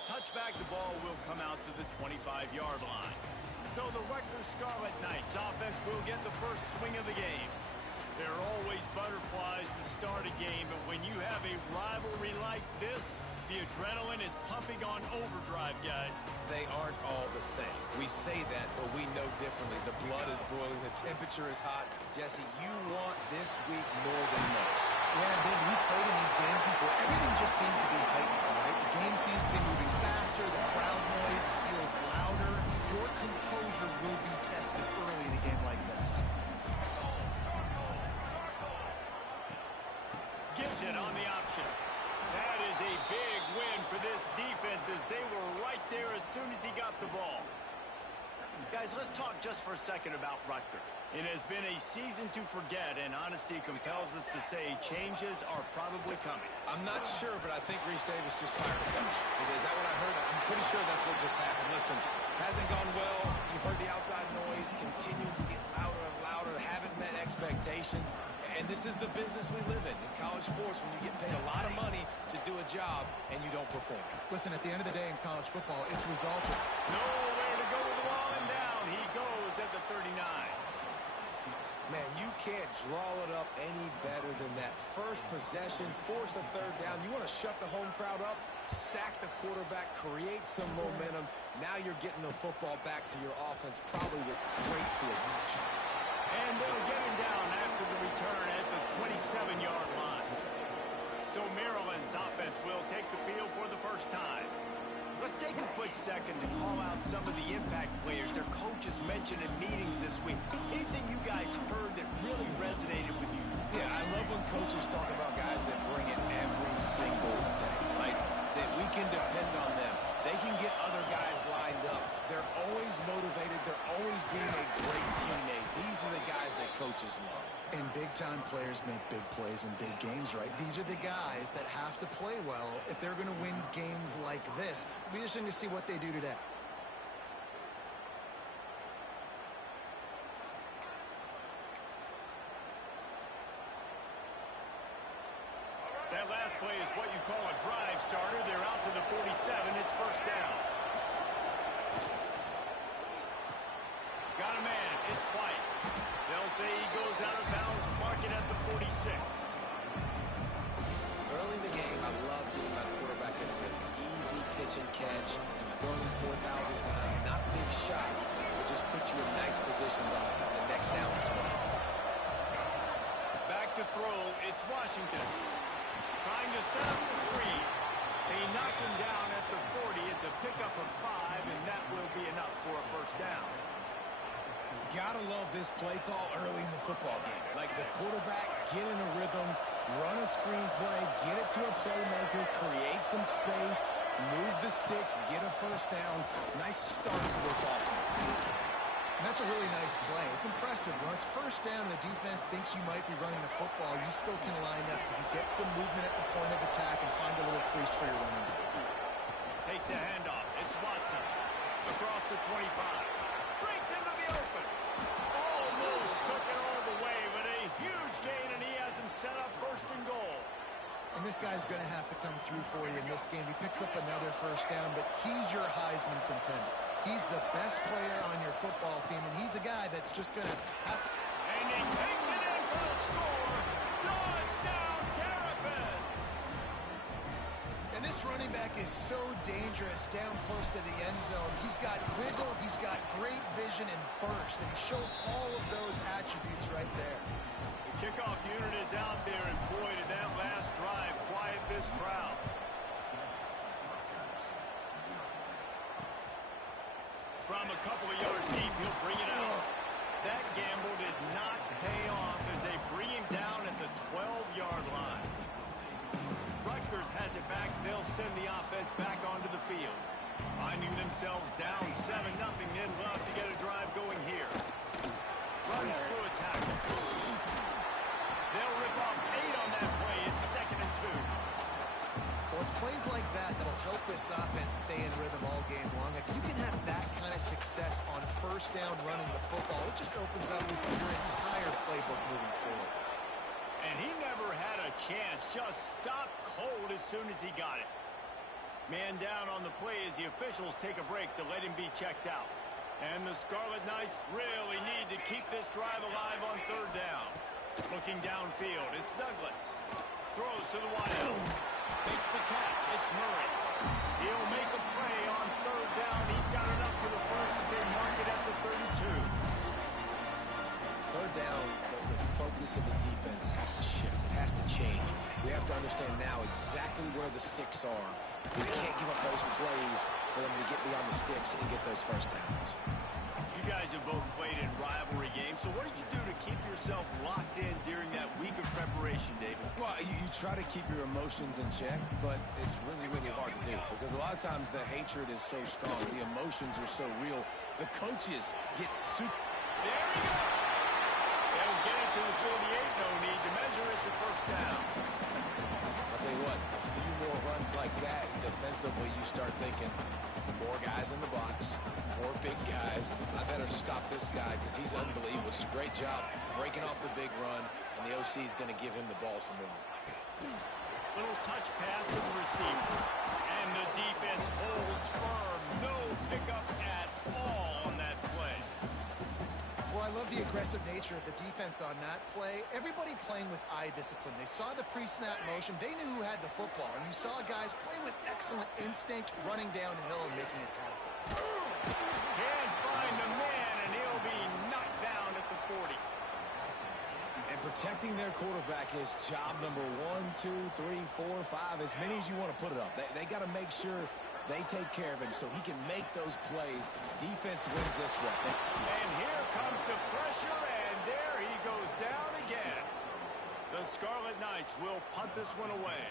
a touchback. The ball will come out to the 25-yard line. So the Rutgers Scarlet Knights offense will get the first swing of the game. There are always butterflies to start a game, but when you have a rivalry like this, the adrenaline is pumping on overdrive, guys. They aren't all the same. We say that, but we know differently. The blood is boiling. The temperature is hot. Jesse, you want this week more than most. Yeah, Dave, we played in these games before. Everything just seems to be heightened, right? The game seems to be moving faster. The crowd noise feels louder. Your composure will be tested early in a game like this. Gives it on the option. That is a big win for this defense as they were right there as soon as he got the ball. Guys, let's talk just for a second about Rutgers. It has been a season to forget, and honesty compels us to say changes are probably coming. I'm not sure, but I think Reese Davis just fired a coach. Is that what I heard? I'm pretty sure that's what just happened. Listen, hasn't gone well. You've heard the outside noise continuing to get louder and louder. Haven't met expectations. And this is the business we live in college sports, when you get paid a lot of money to do a job and you don't perform. Listen, at the end of the day in college football, it's resulted. Nowhere to go with the ball, and down he goes at the 39. Man, you can't draw it up any better than that. First possession, force a third down. You want to shut the home crowd up, sack the quarterback, create some momentum. Now you're getting the football back to your offense, probably with great field position. And they'll get him down after the return at the 27-yard line. So Maryland's offense will take the field for the first time. Let's take a quick second to call out some of the impact players their coaches mentioned in meetings this week. Anything you guys heard that really resonated with you? Yeah, I love when coaches talk about guys that bring it every single day. Like, that we can depend on them. They can get other guys lined up. They're always motivated. They're always being a great teammate. These are the guys that coaches love. And big-time players make big plays in big games, right? These are the guys that have to play well if they're going to win games like this. It'll be interesting to see what they do today. That last play is what you call a drive starter. They're out to the 47. It's first down. Got a man. It's White. They'll say he goes out of bounds. Mark it at the 46. Early in the game, I love getting my quarterback in a rhythm. Easy pitch and catch. You've thrown him 4,000 times. Not big shots, but just put you in nice positions on the next down's coming up. Back to throw. It's Washington. Trying to set up the screen. They knock him down at the 40. It's a pickup of 5, and that will be enough for a first down. Gotta love this play call early in the football game. Like, the quarterback, get in a rhythm, run a screen play, get it to a playmaker, create some space, move the sticks, get a first down. Nice start for this offense. And that's a really nice play. It's impressive. When it's first down and the defense thinks you might be running the football, you still can line up. You can get some movement at the point of attack and find a little crease for your running back. Takes a handoff. It's Watson. Across the 25. Breaks into the open. Almost took it all the way, but a huge gain, and he has him set up first and goal. And this guy's going to have to come through for you in this game. He picks up another first down, but he's your Heisman contender. He's the best player on your football team, and he's a guy that's just going to have to... And he takes it in for the score. Dodge down, Terrapins. And this running back is so dangerous down close to the end zone. He's got wiggle, he's got great vision and burst, and he showed all of those attributes right there. The kickoff unit is out there, and boy, did that last drive quiet this crowd. From a couple of yards deep, he'll bring it out. That gamble did not pay off as they bring him down at the 12-yard line. Rutgers has it back. They'll send the offense back onto the field. Finding themselves down 7-0, then we'll have to get a drive going here. Runs through a tackle. They'll rip off 8 on that play. It's 2nd and 2. Well, it's plays like that that'll help this offense stay in rhythm all game long. If you can have that kind of success on first down running the football, it just opens up your entire playbook moving forward. And he never had a chance. Just stopped cold as soon as he got it. Man down on the play as the officials take a break to let him be checked out. And the Scarlet Knights really need to keep this drive alive on third down. Looking downfield, it's Douglas. Throws to the wide. Makes the catch. It's Murray. He'll make a play on third down. He's got enough for the first as they mark it at the 32. Third down, the focus of the defense has to shift. It has to change. We have to understand now exactly where the sticks are. We can't give up those plays for them to get beyond the sticks and get those first downs. You guys have both played in rivalry games, so what did you do to keep yourself locked in during that week of preparation, David? Well, you try to keep your emotions in check, but it's really, really hard to do because a lot of times the hatred is so strong. The emotions are so real. The coaches get super. There we go. They'll get it to the 48. No need to measure it to first down. I'll tell you what, a few more runs like that, defensively you start thinking more guys in the box, more big guys. I better stop this guy because he's unbelievable. It's a great job breaking off the big run, and the OC is going to give him the ball some more. Little touch pass to the receiver. And the defense holds firm. No pickup at all on that play. Well, I love the aggressive nature of the defense on that play. Everybody playing with eye discipline. They saw the pre-snap motion. They knew who had the football. And you saw guys play with excellent instinct, running downhill and making a tackle. Can't find the man, and he'll be knocked down at the 40. And protecting their quarterback is job number 1, 2, 3, 4, 5, as many as you want to put it up. They got to make sure they take care of him so he can make those plays. Defense wins this one. And here comes the pressure, and there he goes down again. The Scarlet Knights will punt this one away.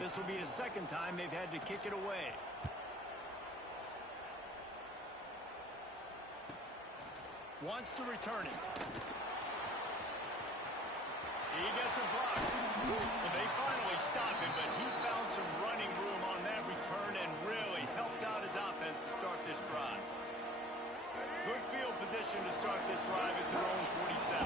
This will be the second time they've had to kick it away. Wants to return it. He gets a block. Well, they finally stop him, but he found some running room on that return and really helps out his offense to start this drive. Good field position to start this drive at their own 47.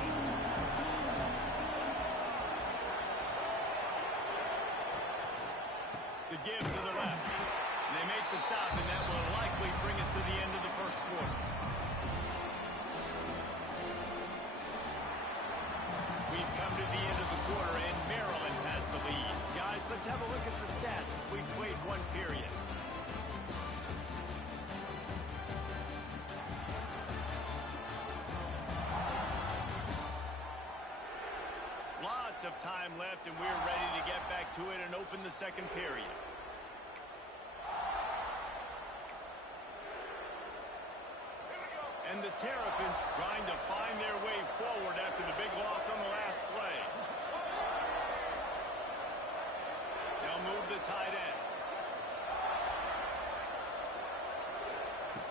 The give to the left. And they make the stop, and that will likely bring us to the end of the first quarter. We've come to the end of the quarter, and Maryland has the lead. Guys, let's have a look at the stats as we've played one period. Lots of time left, and we're ready to get back to it and open the second period. And the Terrapins trying to find their way forward after the big loss on the last play. They'll move the tight end.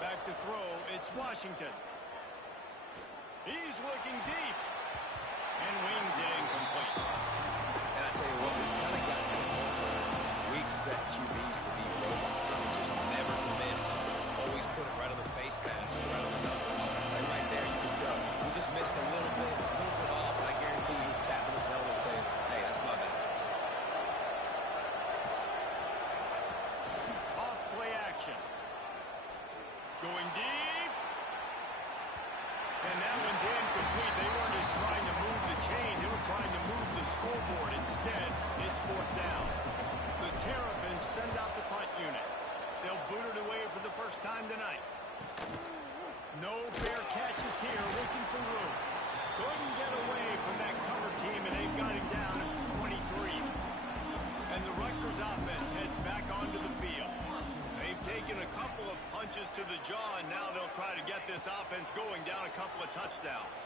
Back to throw, it's Washington. He's looking deep. And wings it incomplete. And I tell you what, we've kind of gotten to the point where we expect QBs to be robots and just never to miss and always put it right on the face mask or right on the numbers. And right there you can tell he just missed a little bit off, and I guarantee he's tapping his helmet saying, hey, that's my bad. Off play action. Going deep. And that one's incomplete. They weren't just trying to move the chain. They were trying to move the scoreboard. Instead, it's fourth down. The Terrapins send out the punt unit. They'll boot it away for the first time tonight. No fair catches here, looking for room. Couldn't get away from that cover team, and they've got him down at 23. And the Rutgers offense heads back onto the field. They've taken a couple of punches to the jaw, and now they'll try to get this offense going down a couple of touchdowns.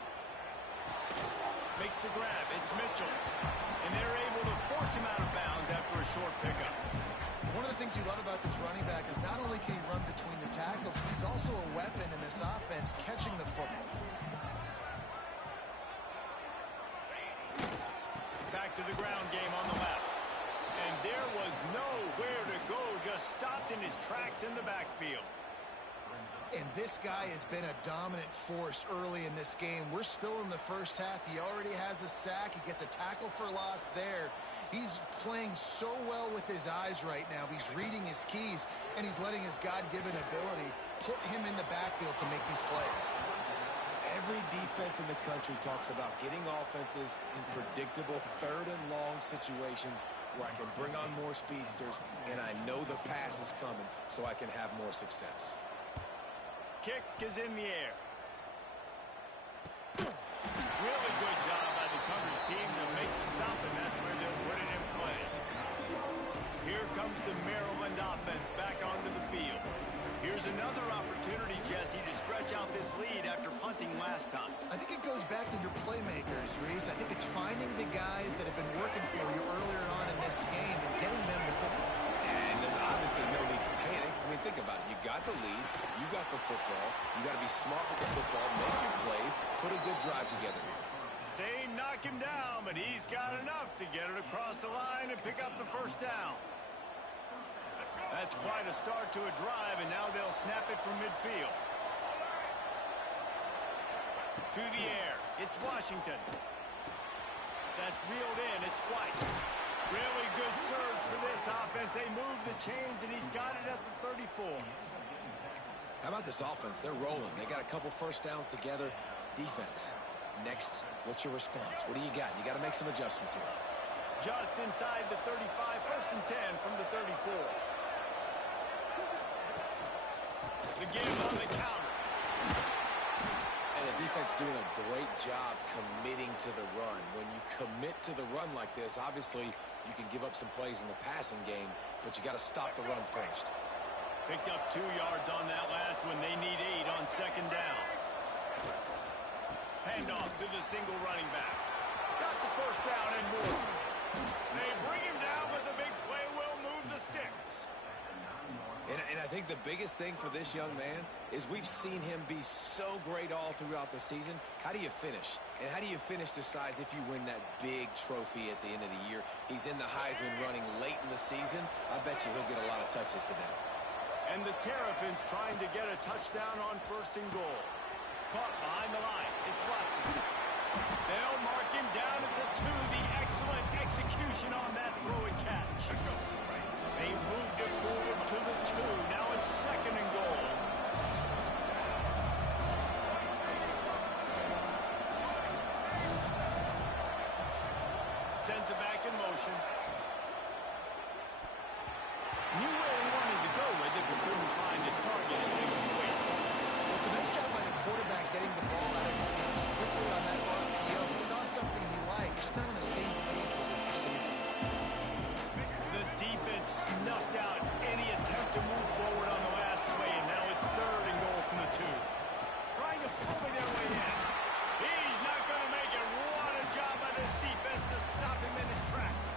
Makes the grab. It's Mitchell. And they're able to force him out of bounds after a short pickup. One of the things you love about this running back is not only can he run between the tackles, but he's also a weapon in this offense catching the football. Back to the ground game on the left. And there was nowhere to go, just stopped in his tracks in the backfield. And this guy has been a dominant force early in this game. We're still in the first half. He already has a sack. He gets a tackle for loss there. He's playing so well with his eyes right now. He's reading his keys, and he's letting his God-given ability put him in the backfield to make these plays. Every defense in the country talks about getting offenses in predictable third and long situations where I can bring on more speedsters, and I know the pass is coming so I can have more success. Kick is in the air. Really good job by the coverage team to make the stop, and that's where they'll put it in play. Here comes the Maryland offense back onto the field. Here's another opportunity, Jesse, to stretch out this lead after punting last time. I think it goes back to your playmakers, Reese. I think it's finding the guys that have been working for you earlier on in this game and getting them the football. And there's obviously no need to panic. I mean, think about it. You got the lead. You got the football. You got to be smart with the football, make your plays, put a good drive together. They knock him down, but he's got enough to get it across the line and pick up the first down. That's quite a start to a drive, and now they'll snap it from midfield. To the air. It's Washington. That's reeled in. It's White. Really good surge for this offense. They move the chains, and he's got it at the 34. How about this offense? They're rolling. They got a couple first downs together. Defense. Next, what's your response? What do you got? You got to make some adjustments here. Just inside the 35. First and 10 from the 34. The give on the counter. And the defense doing a great job committing to the run. When you commit to the run like this, obviously you can give up some plays in the passing game, but you got to stop the run first. Picked up 2 yards on that last one. They need 8 on second down. Handoff to the single running back. Got the first down and more. They bring him down, but the big play will move the sticks. And I think the biggest thing for this young man is we've seen him be so great all throughout the season. How do you finish? And how do you finish decides if you win that big trophy at the end of the year. He's in the Heisman running late in the season. I bet you he'll get a lot of touches today. And the Terrapins trying to get a touchdown on first and goal. Caught behind the line. It's Watson. They'll mark him down at the 2. The excellent execution on that throw and catch. They moved it forward to the 2. Now it's second and goal. Sends it back in motion. Knew where he wanted to go with it, but couldn't find his target and take him away. It's a nice job by the quarterback getting the ball out of his hands quickly on that RPO. He saw something he liked, just not on the same page with his receiver. The defense snuffed out any attempt to move forward on the last play, and now it's third and goal from the 2. Trying to bully their way in. He's not going to make it. What a job by this defense to stop him in his tracks.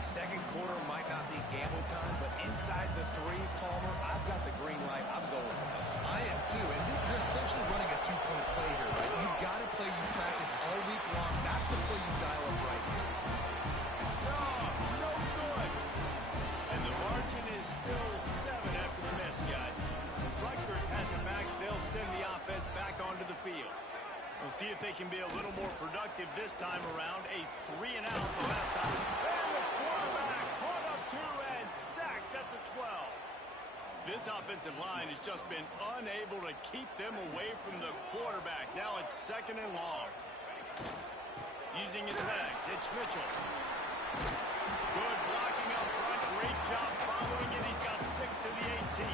Second quarter might not be gamble time, but inside the 3, Palmer, I've got the green light. I'm going for this. I am too, and you're essentially running a 2-point play here, right? You've got a play you practice all week long. That's the play you dial up right here. No good. And the margin is still 7 after the miss, guys. Rutgers has it back. They'll send the offense back onto the field. We'll see if they can be a little more productive this time around. A 3 and out the last time. And the quarterback caught up 2 and sacked at the 12. This offensive line has just been unable to keep them away from the quarterback. Now it's second and long. Using his legs, it's Mitchell. Good blocking up front. Great job following it. He's got 6 to the 18.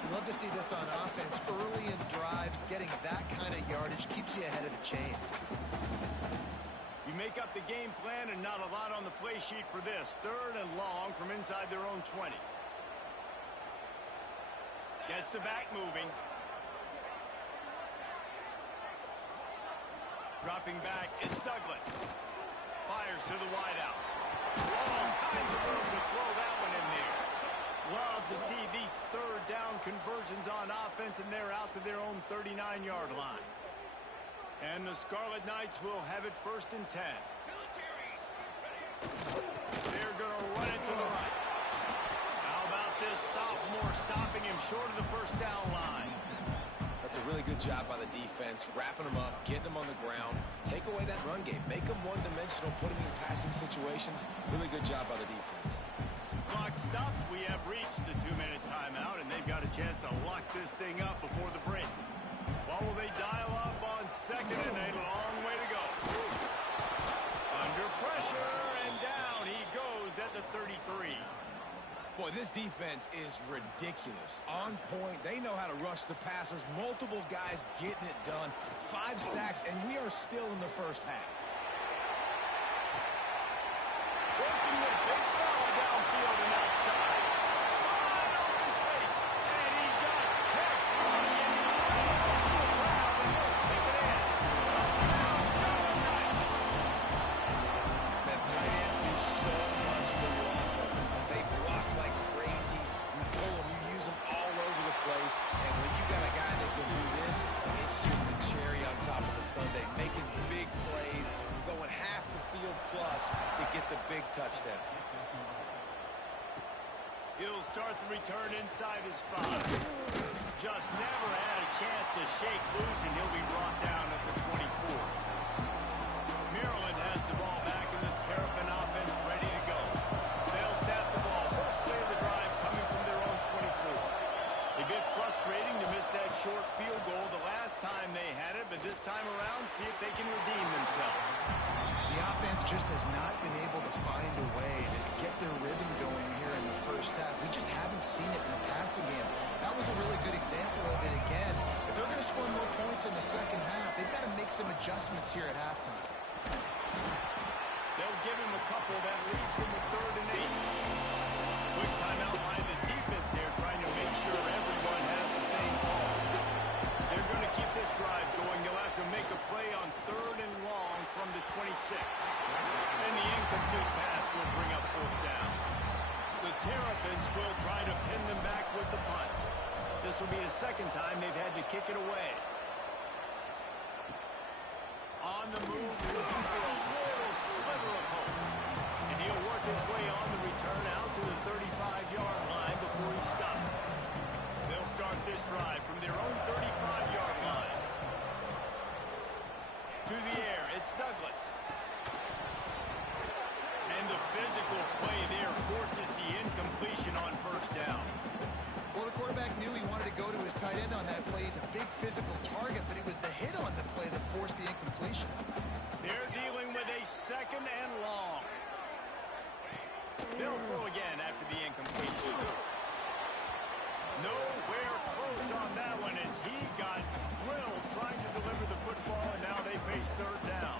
You love to see this on offense. Early in drives, getting that kind of yardage keeps you ahead of the chains. You make up the game plan and not a lot on the play sheet for this. Third and long from inside their own 20. Gets the back moving. Dropping back, it's Douglas. Fires to the wideout. All kinds of room to throw that one in there. Love to see these third down conversions on offense, and they're out to their own 39-yard line. And the Scarlet Knights will have it first and 10. They're going to run it to the right. How about this This sophomore stopping him short of the first down line. That's a really good job by the defense, wrapping them up, getting them on the ground, take away that run game, make them one-dimensional, put them in passing situations. Really good job by the defense. Clock stops. We have reached the 2-minute timeout, and they've got a chance to lock this thing up before the break. What will they dial up on second and a long way to go? Under pressure, and down he goes at the 33. Boy, this defense is ridiculous. On point. They know how to rush the passers. Multiple guys getting it done. 5 sacks, and we are still in the first half. Working the big fella downfield and outside. Wide open space, and he just kept running into the crowd, and he'll take it in. Touchdown, Scarlet Knights. Man, tight ends do so much for your offense. They block like crazy. You pull them, you use them all over the place. And when you got a guy that can do this, it's just the cherry on top of the sundae. Making big plays, going half the field plus to get the big touchdown. He'll start the return inside his 5. Just never had a chance to shake loose, and he'll be brought down at the 24. Maryland has the ball back, and the Terrapin offense ready to go. They'll snap the ball. First play of the drive coming from their own 24. A bit frustrating to miss that short field goal the last time they had it, but this time around, see if they can redeem themselves. The offense just has not been able to find a way to get their rhythm going here in the first half. We just haven't seen it in the passing game. That was a really good example of it again. If they're going to score more points in the second half, they've got to make some adjustments here at halftime. They'll give him a couple that leaves him with 3rd and 8. Quick timeout by the defense there, trying to make sure everyone has the same call. They're going to keep this drive going. They'll have to make a play on 3rd and long from the 26. And the incomplete pass will bring up 4th down. The Terrapins will try to pin them back with the punt. This will be the second time they've had to kick it away. On the move, looking for a little sliver of hope. And he'll work his way on the return out to the 35-yard line before he's stopped. They'll start this drive from their own 35-yard line. To the air, it's Douglas. And the physical play there forces the incompletion on first down. Well, the quarterback knew he wanted to go to his tight end on that play. He's a big physical target, but it was the hit on the play that forced the incompletion. They're dealing with a 2nd and long. They'll throw again after the incompletion. Nowhere close on that one as he got drilled trying to deliver the football, and now they face 3rd down.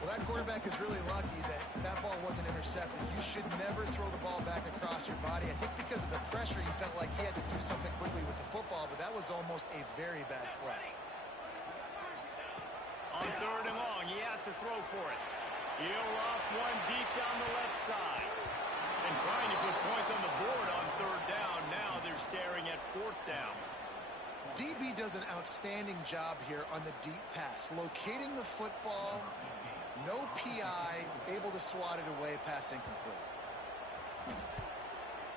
Well, that quarterback is really lucky that that ball wasn't intercepted. You should never throw the ball back across your body. I think because of the pressure, he felt like he had to do something quickly with the football, but that was almost a very bad play. On 3rd and long, he has to throw for it. He'll off one deep down the left side. And trying to put points on the board on 3rd down. Now they're staring at 4th down. DB does an outstanding job here on the deep pass. Locating the football, no PI, able to swat it away, pass incomplete.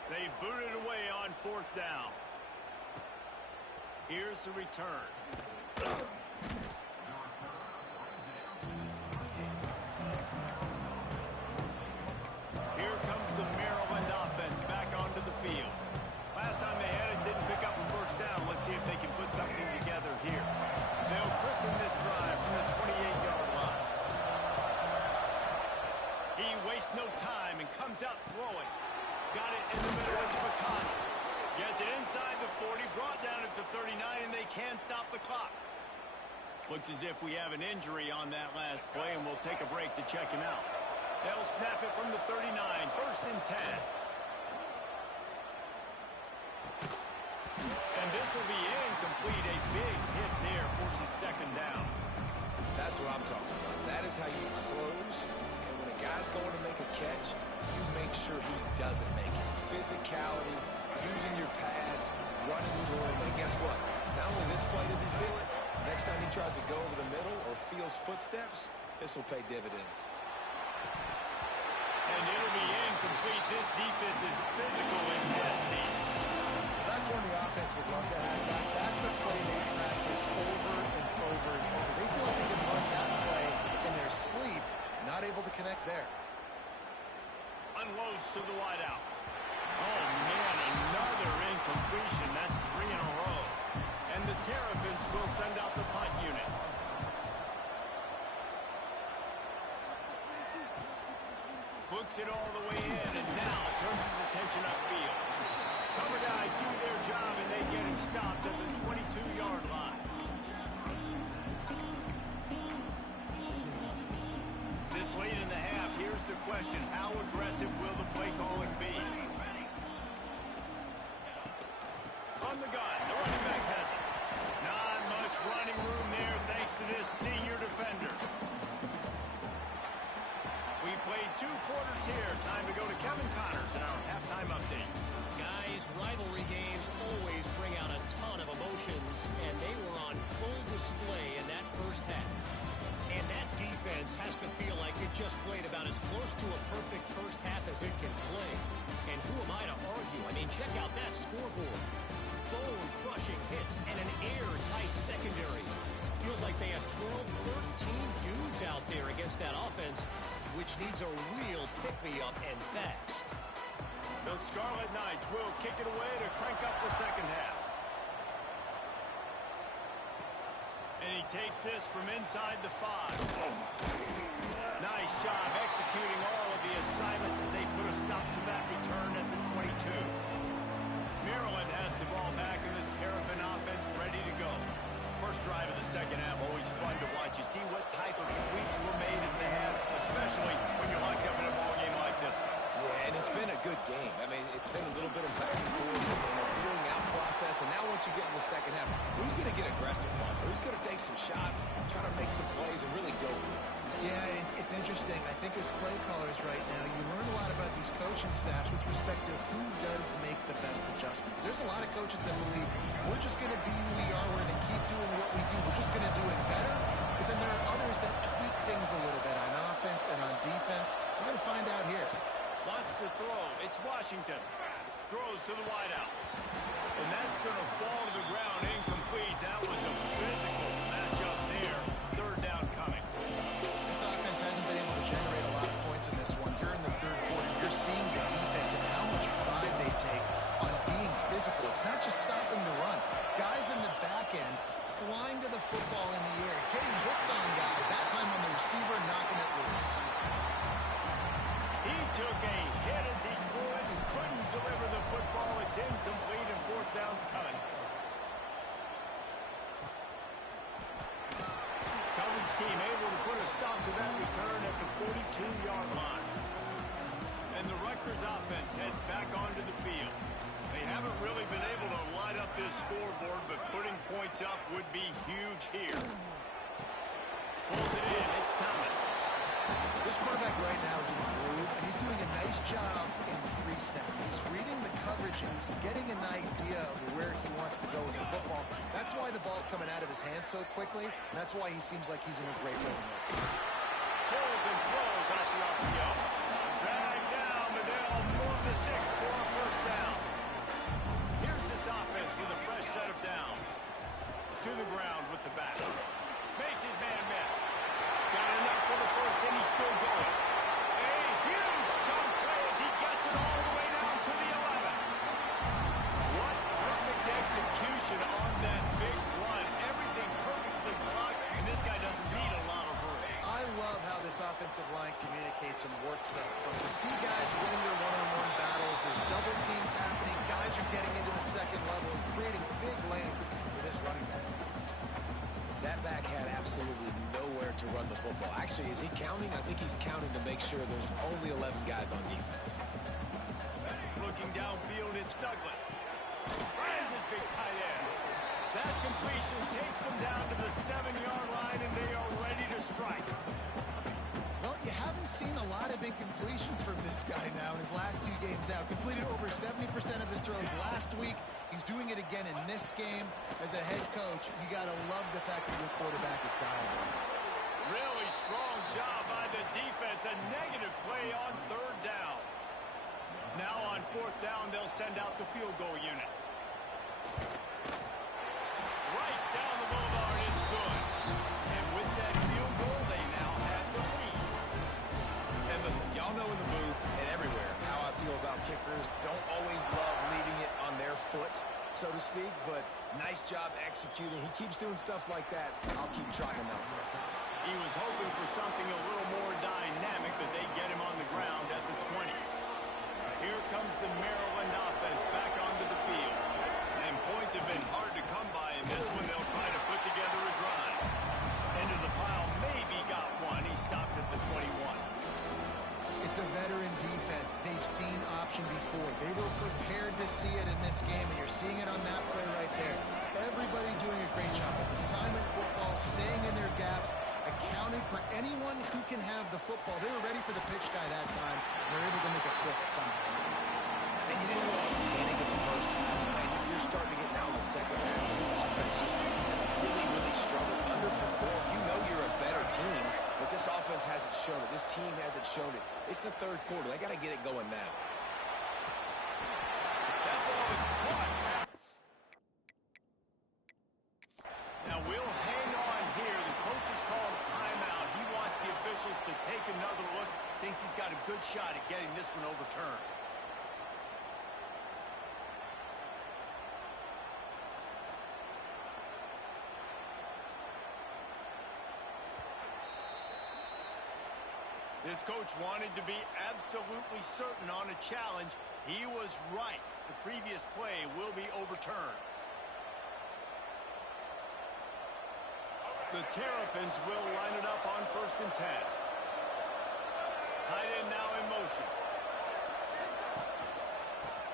They boot it away on 4th down. Here's the return. Here comes the Maryland offense back onto the field. Last time they had it, didn't pick up a first down. Let's see if they can put something together here. They'll christen this drive from the 28-yard line. He wastes no time and comes out throwing. Got it in the middle. It's McConnell. Gets it inside the 40, brought down at the 39, and they can't stop the clock. Looks as if we have an injury on that last play, and we'll take a break to check him out. They'll snap it from the 39, 1st and 10. And this will be incomplete. A big hit there forces 2nd down. That's what I'm talking about. That is how you close. And when a guy's going to make a catch, you make sure he doesn't make it. Physicality, using your pads, running through him. And guess what? Not only this play does he feel it, next time he tries to go over the middle or feels footsteps, this will pay dividends. And it'll be incomplete. This defense is physical and pass deep. That's one the offense would love to have back. That's a play they practice over and over and over. They feel like they can run that play in their sleep. Not able to connect there. Unloads to the wideout. Oh, man, another incompletion. That's 3 in a row. And the Terrapins will send out the punt unit. Hooks it all the way in, and now turns his attention upfield. Cover guys do their job, and they get him stopped at the 22-yard line. This late in the half, here's the question. How aggressive will the play calling be? On the gun, the running back has it. Not much running room there thanks to this senior defender. We played 2 quarters here. Time to go to Kevin Connors in our halftime update. Guys, rivalry games always bring out a ton of emotions, and they were on full display in that first half. And that defense has to feel like it just played about as close to a perfect first half as it can play. And who am I to argue? I mean, check out that scoreboard. Bone-crushing hits and an airtight secondary. Feels like they have 12, 13 dudes out there against that offense, which needs a real pick-me-up and fast. The Scarlet Knights will kick it away to crank up the second half. And he takes this from inside the 5. Nice job executing all of the assignments as they put a stop to that return at the 22. Maryland has the ball back and the Terrapin offense ready to go. First drive of the second half, always fun to watch. You see what type of tweaks were made at the half, especially when you're locked up in a ball game like this. Yeah, and it's been a good game. I mean, it's been a little bit of back and forth and a feeling out process. And now once you get in the second half, who's going to get aggressive on? Who's going to take some shots, try to make some plays, and really go for it? Yeah, it's interesting. I think as play callers right now, you learn a lot about these coaching staffs with respect to who does make the best adjustments. There's a lot of coaches that believe we're just going to be who we are. We're going to keep doing what we do. We're just going to do it better. But then there are others that tweak things a little bit on offense and on defense. We're going to find out here. Wants to throw. It's Washington. Throws to the wideout. And that's going to fall to the ground incomplete. That was a physical matchup there. Third down coming. This offense hasn't been able to generate a lot of points in this one. Here in the third quarter, you're seeing the defense and how much pride they take on being physical. It's not just stopping the run. Guys in the back end flying to the football in the air, getting hits on guys, that time on the receiver, knocking it loose. He took a hit as he could and couldn't deliver the football. It's incomplete and fourth down's coming. Covens team able to put a stop to that return at the 42-yard line. And the Rutgers offense heads back onto the field. They haven't really been able to light up this scoreboard, but putting points up would be huge here. Pulls it in. It's Thomas. This quarterback right now is in the groove, and he's doing a nice job in pre-snap. He's reading the coverages, getting an idea of where he wants to go with the football. That's why the ball's coming out of his hands so quickly, and that's why he seems like he's in a great rhythm. Pulls and throws out the RPO. Drag down, but they'll move the sticks for a first down. Here's this offense with a fresh set of downs. To the ground with the back. Makes his man miss. Got enough for the first, and he's still going. A huge chunk play as he gets it all the way down to the 11. What perfect execution on that big run. Everything perfectly blocked, and this guy doesn't need a lot of room. I love how this offensive line communicates and works out. From to see guys win their one-on-one battles, there's double teams happening, guys are getting into the second level, creating big lanes for this running back. That back had absolutely nowhere to run the football. Actually, is he counting? I think he's counting to make sure there's only 11 guys on defense. Looking downfield, it's Douglas. Finds his big tight end. That completion takes them down to the 7-yard line, and they are ready to strike. Well, you haven't seen a lot of incompletions from this guy now in his last 2 games out. Completed over 70% of his throws last week. He's doing it again in this game. As a head coach, you got to love the fact that your quarterback is dialed in. Really strong job by the defense. A negative play on third down. Now on fourth down, they'll send out the field goal unit. Right down the boulevard, it's good. And with that field goal, they now have the lead. And listen, y'all know in the booth and everywhere how I feel about kickers. Don't always love leaving it on their foot, so to speak, but nice job executing. He keeps doing stuff like that. I'll keep trying him out there. He was hoping for something a little more dynamic, but they get him on the ground at the 20. Here comes the Maryland offense back onto the field. And points have been hard to come by in this one. They'll try to put together a drive. Into the pile, maybe got one. He stopped at the 21. It's a veteran defense. They've seen option before. They were prepared to see it in this game, and you're seeing it on that play right there. Everybody doing a great job of assignment football, staying in their gaps, accounting for anyone who can have the football. They were ready for the pitch guy that time, and they're able to make a quick stop. And you didn't go panic in the first half, and you're starting to get now in the second half, and this offense just has really struggled, underperformed. You know you're a better team, but this offense hasn't shown it. This team hasn't shown it. It's the third quarter. They got to get it going now. That ball is caught. Now we'll hang on here. The coach has called a timeout. He wants the officials to take another look. Thinks he's got a good shot at getting this one overturned. This coach wanted to be absolutely certain on a challenge. He was right. The previous play will be overturned. The Terrapins will line it up on 1st and 10. Tight end now in motion.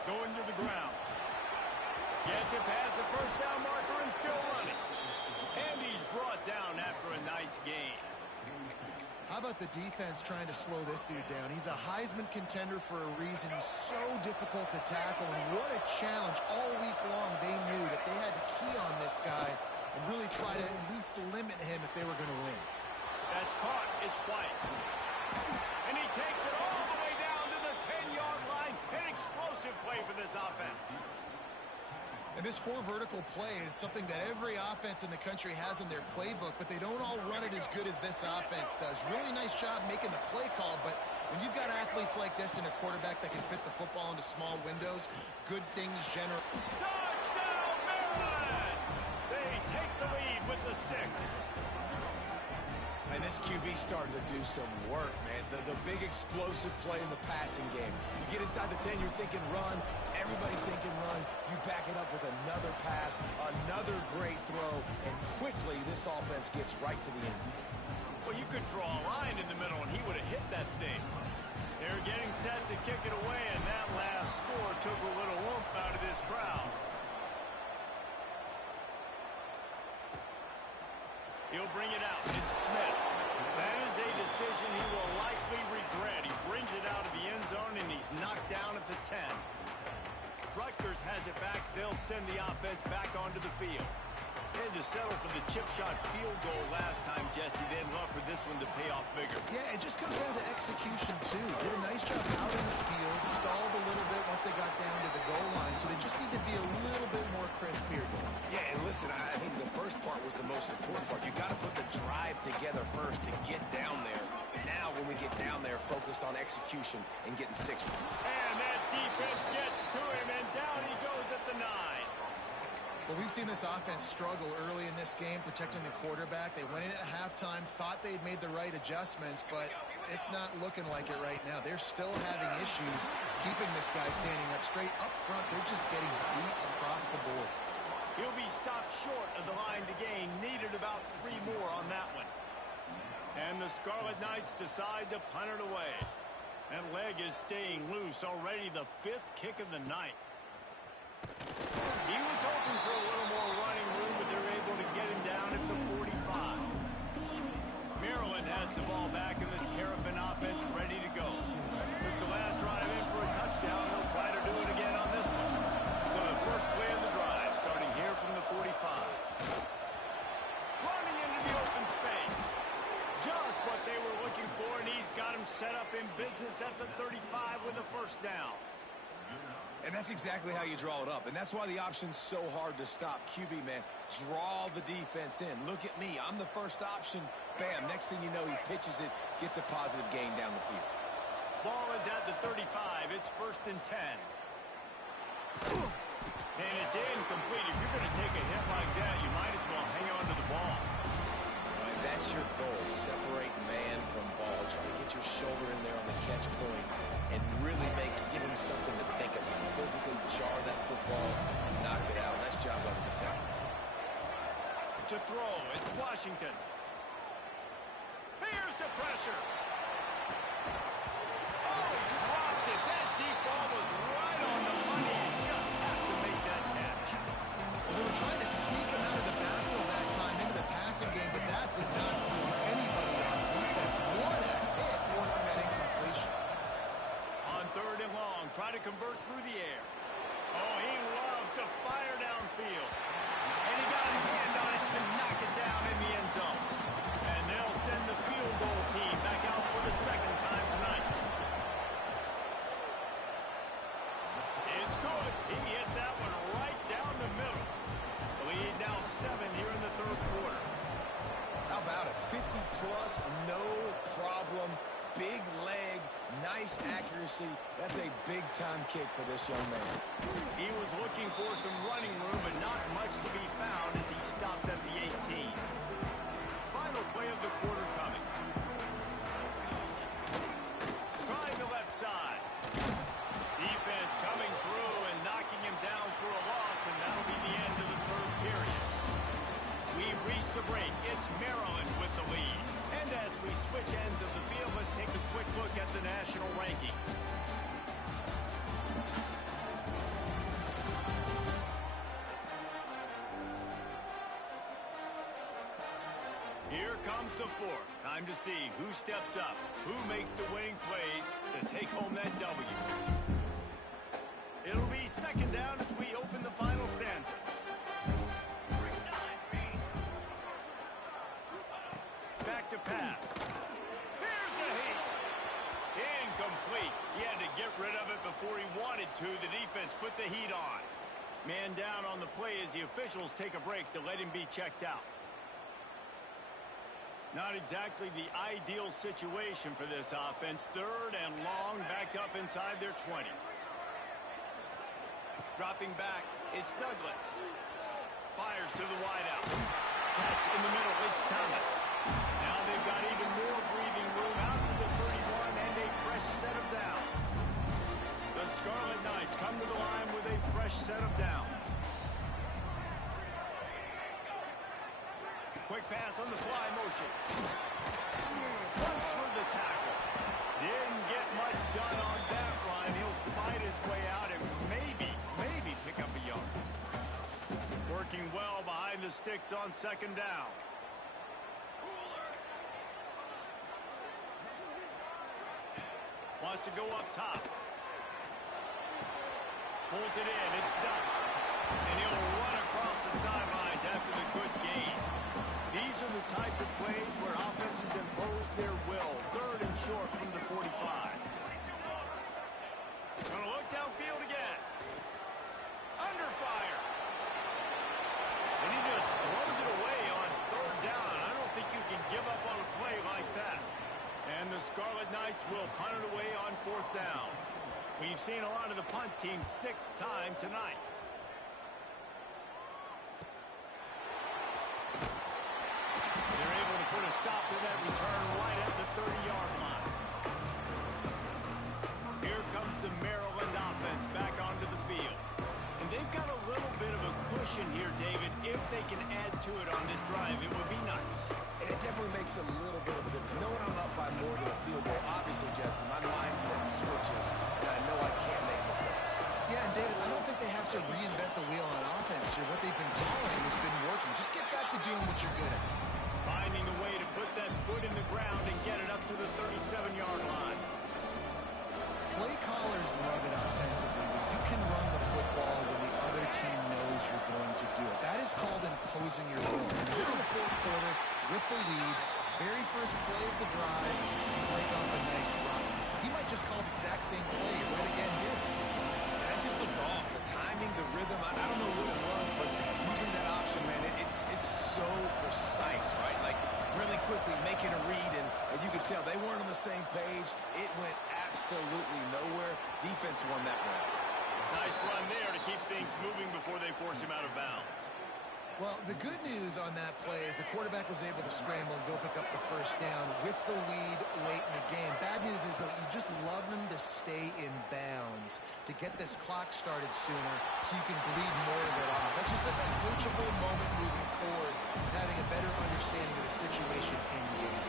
Going to the ground. Gets it past the first down marker and still running. And he's brought down after a nice gain. How about the defense trying to slow this dude down? He's a Heisman contender for a reason. He's so difficult to tackle, and what a challenge. All week long, they knew that they had to key on this guy and really try to at least limit him if they were going to win. That's caught. It's White. And he takes it all the way down to the 10-yard line. An explosive play for this offense. And this 4 vertical play is something that every offense in the country has in their playbook, but they don't all run it as good as this offense does. Really nice job making the play call, but when you've got athletes like this and a quarterback that can fit the football into small windows, good things generate. Touchdown, Maryland! They take the lead with the 6. And this QB starting to do some work, man. The big explosive play in the passing game. You get inside the 10, you're thinking run. Everybody thinking run. You back it up with another pass, another great throw, and quickly this offense gets right to the end zone. Well, you could draw a line in the middle, and he would have hit that thing. They're getting set to kick it away, and that last score took a little oomph out of this crowd. He'll bring it out. It's Smith. That is a decision he will likely regret. He brings it out of the end zone, and he's knocked down at the 10. Rutgers has it back. They'll send the offense back onto the field. They had to settle for the chip shot field goal last time, Jesse. They'd love for this one to pay off bigger. Yeah, it just comes down to execution, too. Did a nice job out in the field, stalled a little bit once they got down to the goal line, so they just need to be a little bit more crisp here. Yeah, and listen, I think the first part was the most important part. You got to put the drive together first to get down there. Now, when we get down there, focus on execution and getting 6 points. And that defense gets to him, and down he goes at the 9. Well, we've seen this offense struggle early in this game, protecting the quarterback. They went in at halftime, thought they'd made the right adjustments, but it's not looking like it right now. They're still having issues keeping this guy standing up straight. Up front, they're just getting beat across the board. He'll be stopped short of the line to gain. Needed about 3 more on that one. And the Scarlet Knights decide to punt it away. That leg is staying loose. Already the 5th kick of the night. He was hoping for a little more running room, but they're able to get him down at the 45. Maryland has the ball back, and the Terrapin offense ready to go. Took the last drive in for a touchdown. They'll try to do it again on this one. So the first play of the drive, starting here from the 45. Running into the open space. Just what they were looking for, and he's got him set up in business at the 35 with a first down. And that's exactly how you draw it up. And that's why the option's so hard to stop. QB, man, draw the defense in. Look at me. I'm the first option. Bam. Next thing you know, he pitches it, gets a positive gain down the field. Ball is at the 35. It's 1st and 10. And it's incomplete. If you're going to take a hit like that, you might as well hang on to the ball. Right, that's your goal. Separate man from ball. Try to get your shoulder in there on the catch point and really give him something to think about. Physically jar that football and knock it out. Nice job by the defender. To throw, it's Washington. Here's the pressure. Oh, he dropped it. That deep ball was right on the money. You just have to make that catch. Well, they were trying to sneak him out of the backfield that time into the passing game, but that did not fool anybody on defense. What a hit, forcing that incompletion. On 3rd and long, try to convert through the air. Oh, he loves to fire downfield. And he got a hand on it to knock it down in the end zone. And they'll send the field goal team back out for the 2nd time tonight. It's good. He hit that one right down the middle. The lead now 7 here in the 3rd quarter. How about it? 50-plus, no problem. Big leg, nice accuracy. That's a big-time kick for this young man. He was looking for some running room, but not much to be found as he stopped at the 18. Final play of the quarter coming. Trying the left side. Defense coming through and knocking him down for a loss, and that'll be the end of the 3rd period. We've reached the break. It's Maryland with the lead. And as we switch ends of the field, let's take a quick look at the national rankings. Here comes the 4th. Time to see who steps up, who makes the winning plays to take home that W. It'll be 2nd down as we open the final stanza. Back to pass. Here's a hit. Incomplete. He had to get rid of it before he wanted to. The defense put the heat on. Man down on the play as the officials take a break to let him be checked out. Not exactly the ideal situation for this offense. 3rd and long, backed up inside their 20. Dropping back, it's Douglas. Fires to the wideout. Catch in the middle, it's Thomas. Now they've got even more breathing room out to the 31 and a fresh set of downs. The Scarlet Knights come to the line with a fresh set of downs. Quick pass on the fly motion. Punch for the tackle. Didn't get much done on that run. He'll fight his way out and maybe pick up a yard. Working well behind the sticks on 2nd down. Wants to go up top. Pulls it in. It's done. And he'll run across the sidelines after the good gain. These are the types of plays where offenses impose their will. 3rd and short from the 45. Gonna look downfield again. Under fire. And he just throws it away on 3rd down. I don't think you can give up on a play like that. And the Scarlet Knights will punt it away on 4th down. We've seen a lot of the punt team 6th time tonight. They're able to put a stop to that return right at the 30-yard line. Here comes the Maryland offense back onto the field. And they've got a little bit of a cushion here, David. If they can add to it on this drive, it would be nice. And it definitely makes a little bit of a difference. Knowing I'm up by more than a field goal, obviously, Jesse, my mindset switches, and I know I can't make mistakes. Yeah, and David, I don't think they have to reinvent the wheel on offense here. What they've been calling has been working. Just get back to doing what you're good at. Finding a way to put that foot in the ground and get it up to the 37-yard line. Play callers love it offensively when you can run the football when the other team knows you're going to do it. That is called imposing your will. You're in the 4th quarter with the lead. Very first play of the drive, you break off a nice run. He might just call the exact same play right again here. That's just the looked off. The timing, the rhythm, I don't know what it was, but using that option, man, it's so precise, right? Like, really quickly making a read, and you could tell they weren't on the same page. It went absolutely nowhere. Defense won that round. Nice run there to keep things moving before they force him out of bounds. Well, the good news on that play is the quarterback was able to scramble and go pick up the first down with the lead late in the game. Bad news is, though, you just love them to stay in bounds to get this clock started sooner so you can bleed more of it off. That's just a coachable moment moving forward, having a better understanding of the situation in game.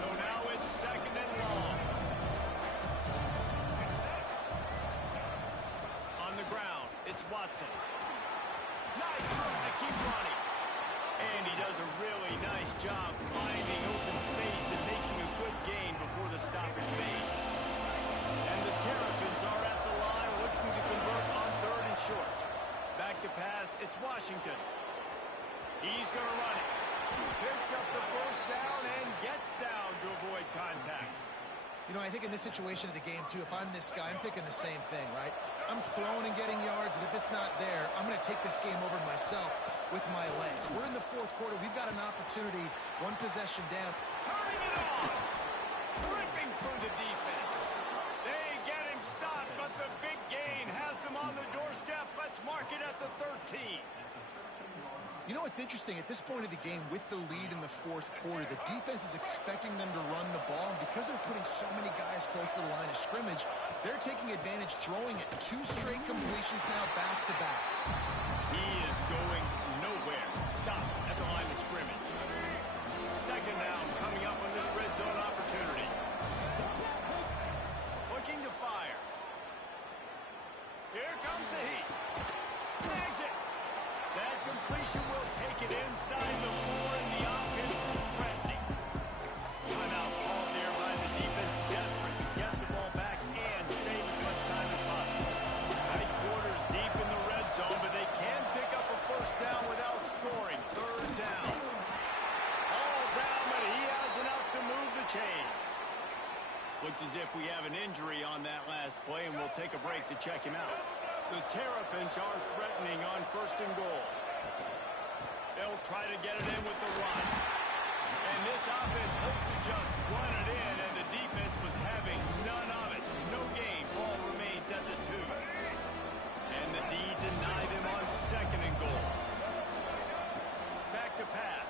So now it's 2nd and long. On the ground, it's Watson. Nice move to keep running. And he does a really nice job finding open space and making a good gain before the stop is made. And the Terrapins are at the line looking to convert on 3rd and short. Back to pass, it's Washington. He's going to run it. Picks up the first down and gets down to avoid contact. You know, I think in this situation of the game, too, if I'm this guy, I'm thinking the same thing, right? I'm throwing and getting yards, and if it's not there, I'm going to take this game over myself with my legs. We're in the 4th quarter. We've got an opportunity, one possession down. Turning it on. Ripping through the defense. They get him stopped, but the big gain has them on the doorstep. Let's mark it at the 13. You know, it's interesting. At this point of the game, with the lead in the 4th quarter, the defense is expecting them to run the ball. And because they're putting so many guys close to the line of scrimmage, they're taking advantage, throwing it. 2 straight completions now back-to-back. He is going nowhere. Stop at the line of scrimmage. 2nd down coming up on this red zone opportunity. Looking to fire. Here comes the heat. Snags it. That completion will take it inside the 4, and the offense is threatening. Timeout called there by the defense, desperate to get the ball back and save as much time as possible. Tight quarters deep in the red zone, but they can pick up a first down without scoring. 3rd down. All down, but he has enough to move the chains. Looks as if we have an injury on that last play, and we'll take a break to check him out. The Terrapins are threatening on 1st and goal. They'll try to get it in with the run. And this offense hoped to just run it in, and the defense was having none of it. No gain. Ball remains at the 2. And the D deny them on 2nd and goal. Back to pass.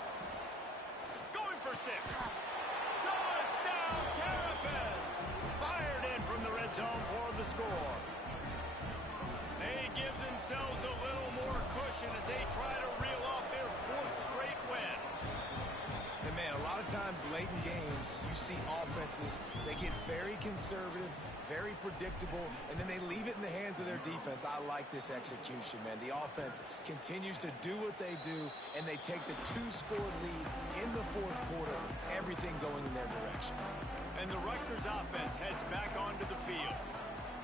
Going for 6. Touchdown, Terrapins! Fired in from the red zone for the score. They give themselves a little more cushion as they try to reel off their 4th straight win. And, man, a lot of times late in games, you see offenses, they get very conservative, very predictable, and then they leave it in the hands of their defense. I like this execution, man. The offense continues to do what they do, and they take the 2-score lead in the 4th quarter, everything going in their direction. And the Rutgers offense heads back onto the field.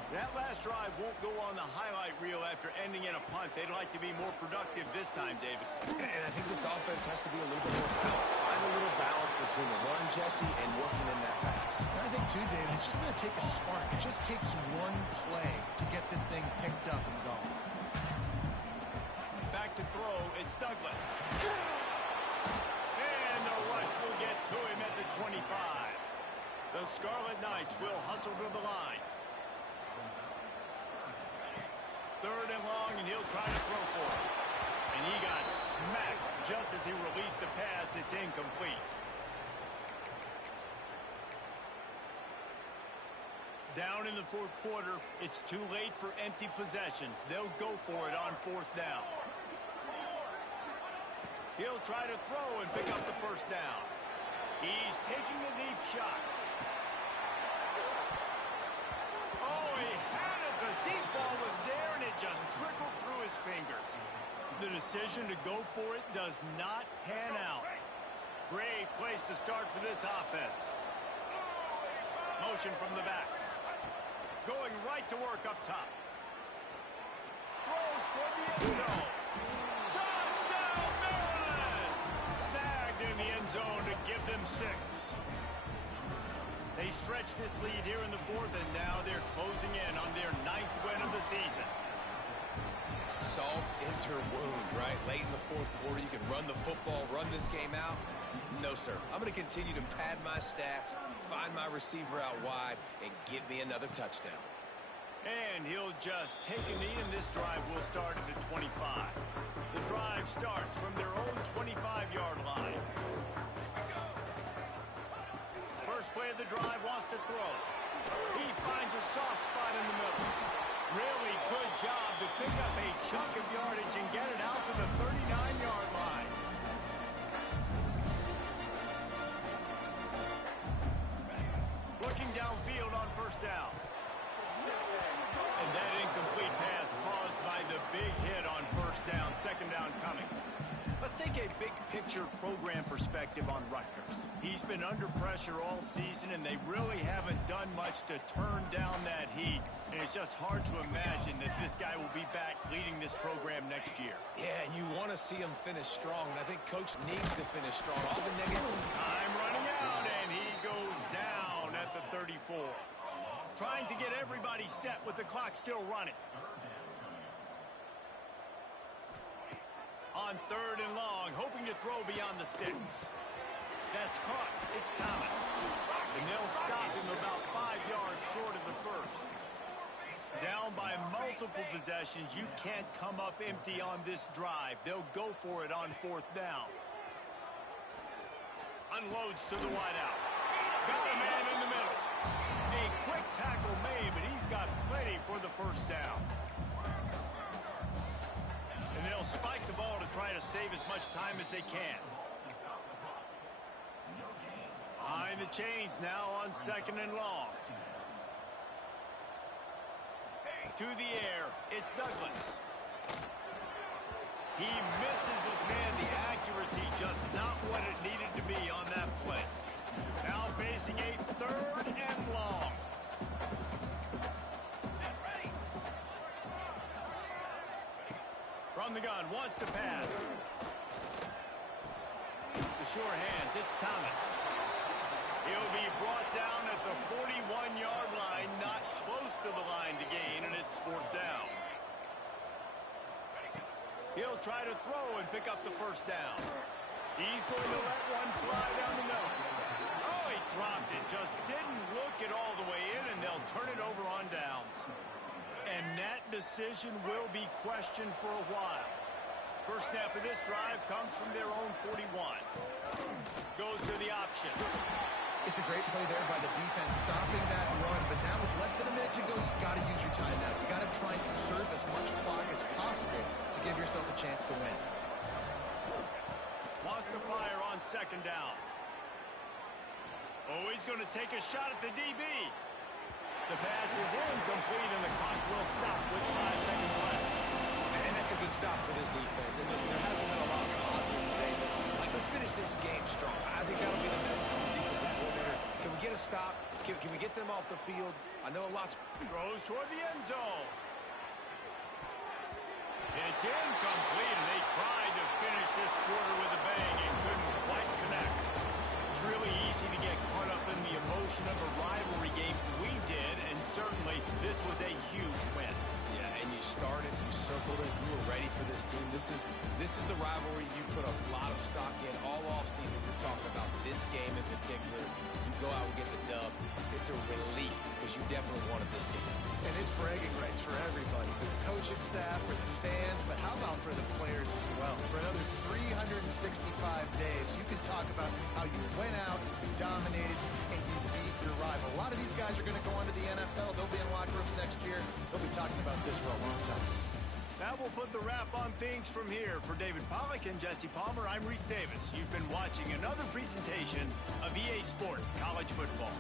That last drive won't go on the highlight reel after ending in a punt. They'd like to be more productive this time, David. And I think this offense has to be a little bit more balanced. Find a little balance between the run, Jesse, and working in that pass. And I think, too, David, it's just going to take a spark. It just takes one play to get this thing picked up and going. Back to throw, it's Douglas. And the rush will get to him at the 25. The Scarlet Knights will hustle to the line. 3rd and long, and he'll try to throw for it. And he got smacked just as he released the pass. It's incomplete. Down in the 4th quarter, it's too late for empty possessions. They'll go for it on 4th down. He'll try to throw and pick up the first down. He's taking a deep shot. Oh, he had it. The deep ball was there, and it just trickled through his fingers. The decision to go for it does not pan out. Great place to start for this offense. Motion from the back. Going right to work up top. Throws toward the end zone. Touchdown, Maryland! Snagged in the end zone to give them 6. They stretch this lead here in the fourth, and now they're closing in on their 9th win of the season. Salt into wound, right? Late in the fourth quarter, you can run the football, run this game out. No, sir. I'm going to continue to pad my stats, find my receiver out wide, and give me another touchdown. And he'll just take a knee, and this drive will start at the 25. The drive starts from their own 25-yard line. First play of the drive, wants to throw. He finds a soft spot in the middle. Really good job to pick up a chunk of yardage and get it out to the 39-yard line. Looking downfield on first down. And that incomplete pass caused by the big hit on first down. Second down coming. Let's take a big-picture program perspective on Rutgers. He's been under pressure all season, and they really haven't done much to turn down that heat. And it's just hard to imagine that this guy will be back leading this program next year. Yeah, and you want to see him finish strong, and I think Coach needs to finish strong. All the negative... Time running out, and he goes down at the 34. Trying to get everybody set with the clock still running. On third and long, hoping to throw beyond the sticks. That's caught. It's Thomas. And they'll stop him about 5 yards short of the first. Down by multiple possessions, you can't come up empty on this drive. They'll go for it on fourth down. Unloads to the wideout. Got a man in the middle. A quick tackle made, but he's got plenty for the first down. And they'll spike the ball to try to save as much time as they can. Behind the chains now on second and long. To the air, it's Douglas. He misses his man. The accuracy just not what it needed to be on that play. Now facing a third and long. From the gun, wants to pass. The sure hands, it's Thomas. He'll be brought down at the 41-yard line, not close to the line to gain, and it's fourth down. He'll try to throw and pick up the first down. He's going to let one fly down the middle. Oh, he dropped it. Just didn't look it all the way in, and they'll turn it over on downs. And that decision will be questioned for a while. First snap of this drive comes from their own 41. Goes to the option. It's a great play there by the defense, stopping that run. But now with less than a minute to go, you've got to use your timeout. You've got to try and conserve as much clock as possible to give yourself a chance to win. Wants to fire on second down. Oh, he's going to take a shot at the DB. The pass is incomplete, and the clock will stop with 5 seconds left. And that's a good stop for this defense. And listen, there hasn't been a lot of positive today, but let's finish this game strong. I think that'll be the message from the defensive coordinator. Can we get a stop? Can we get them off the field? I know a lot's... Throws toward the end zone. It's incomplete, and they tried to finish this quarter with a bang and couldn't quite connect. It's really easy to get caught up in the emotion of a rivalry game. We did, and certainly this was a huge win. Yeah, and you started, you circled it, you were ready for this team. This is the rivalry you put a lot of stock in all offseason. You're talking about this game in particular. You go out and get the dub. It's a relief because you definitely wanted this team. And it's bragging rights for everybody, for the coaching staff, for the fans, but how about for the players as well? For another 365 days, you can talk about how you went out, you dominated, and you beat your rival. A lot of these guys are going to go on to the NFL. They'll be in locker rooms next year. They'll be talking about this for a long time. Now we'll put the wrap on things from here. For David Pollack and Jesse Palmer, I'm Reese Davis. You've been watching another presentation of EA Sports College Football.